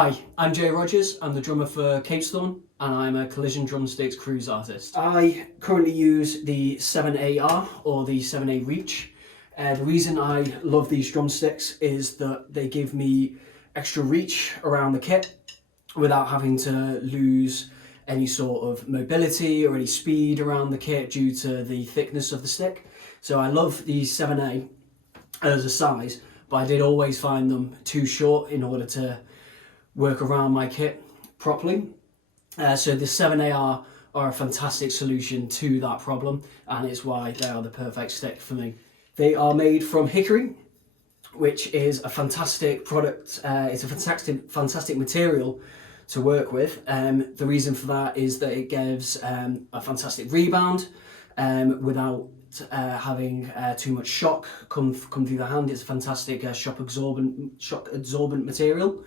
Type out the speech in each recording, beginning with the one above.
Hi, I'm Jay Rogers. I'm the drummer for Capestone and I'm a Collision Drumsticks cruise artist. I currently use the 7AR or the 7A Reach. The reason I love these drumsticks is that they give me extra reach around the kit without having to lose any sort of mobility or any speed around the kit due to the thickness of the stick. So I love the 7A as a size, but I did always find them too short in order to work around my kit properly. So the 7AR are a fantastic solution to that problem, and it's why they are the perfect stick for me. They are made from hickory, which is a fantastic product. It's a fantastic material to work with. The reason for that is that it gives a fantastic rebound without having too much shock come through the hand. It's a fantastic shock absorbent material,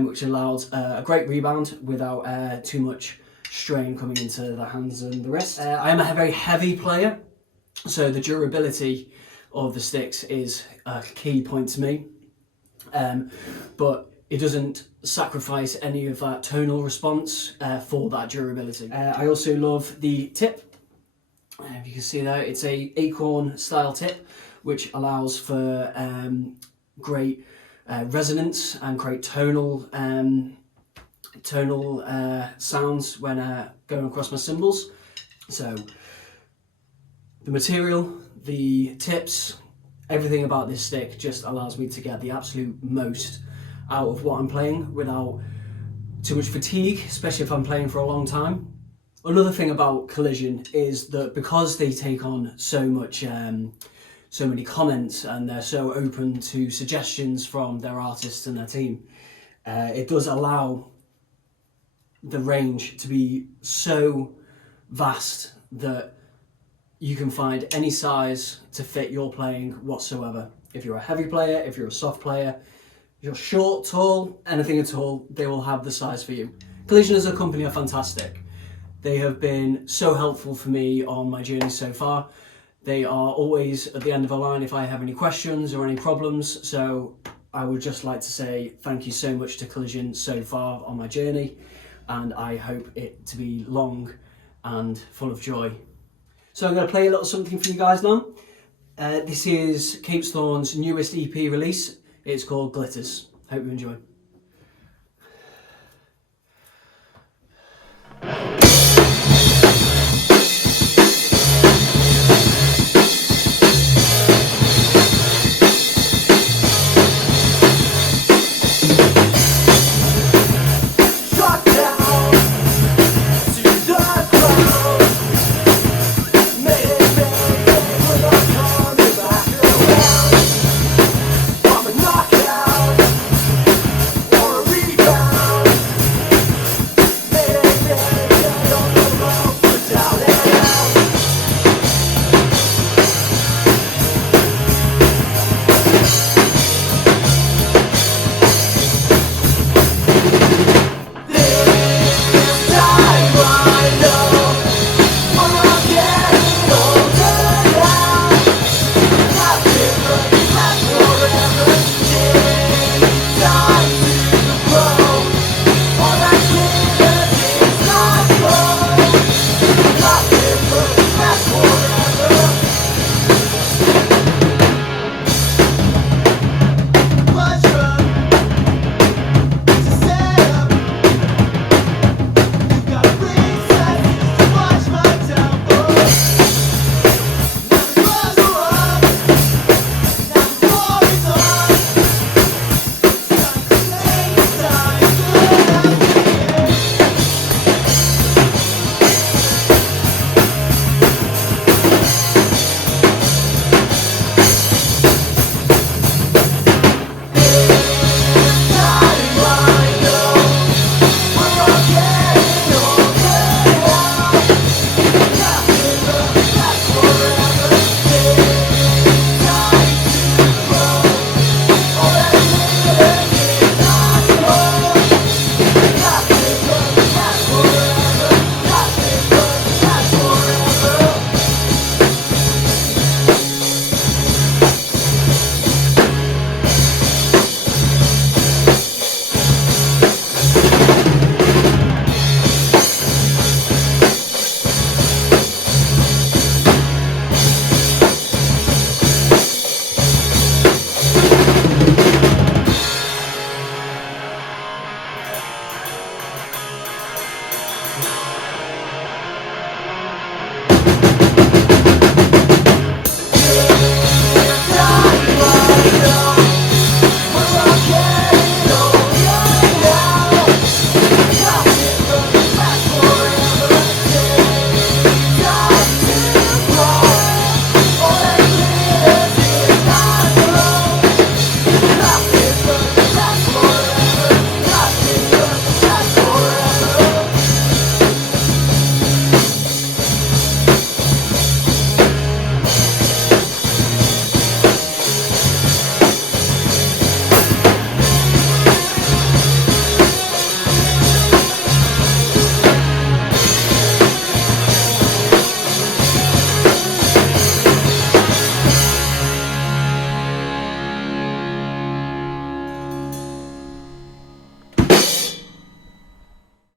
which allows a great rebound without too much strain coming into the hands and the wrist. I am a very heavy player, so the durability of the sticks is a key point to me, but it doesn't sacrifice any of that tonal response for that durability. I also love the tip. If you can see there, it's a acorn style tip, which allows for great resonance and great tonal sounds when going across my cymbals. So the material, the tips, everything about this stick just allows me to get the absolute most out of what I'm playing without too much fatigue, especially if I'm playing for a long time. Another thing about Collision is that because they take on so many comments and they're so open to suggestions from their artists and their team, it does allow the range to be so vast that you can find any size to fit your playing whatsoever. If you're a heavy player, if you're a soft player, if you're short, tall, anything at all, they will have the size for you. Collision as a company are fantastic. They have been so helpful for me on my journey so far. They are always at the end of a line if I have any questions or any problems. So I would just like to say thank you so much to Collision so far on my journey, and I hope it to be long and full of joy. So I'm going to play a little something for you guys now. This is Capestone's newest EP release. It's called Glitters. Hope you enjoy.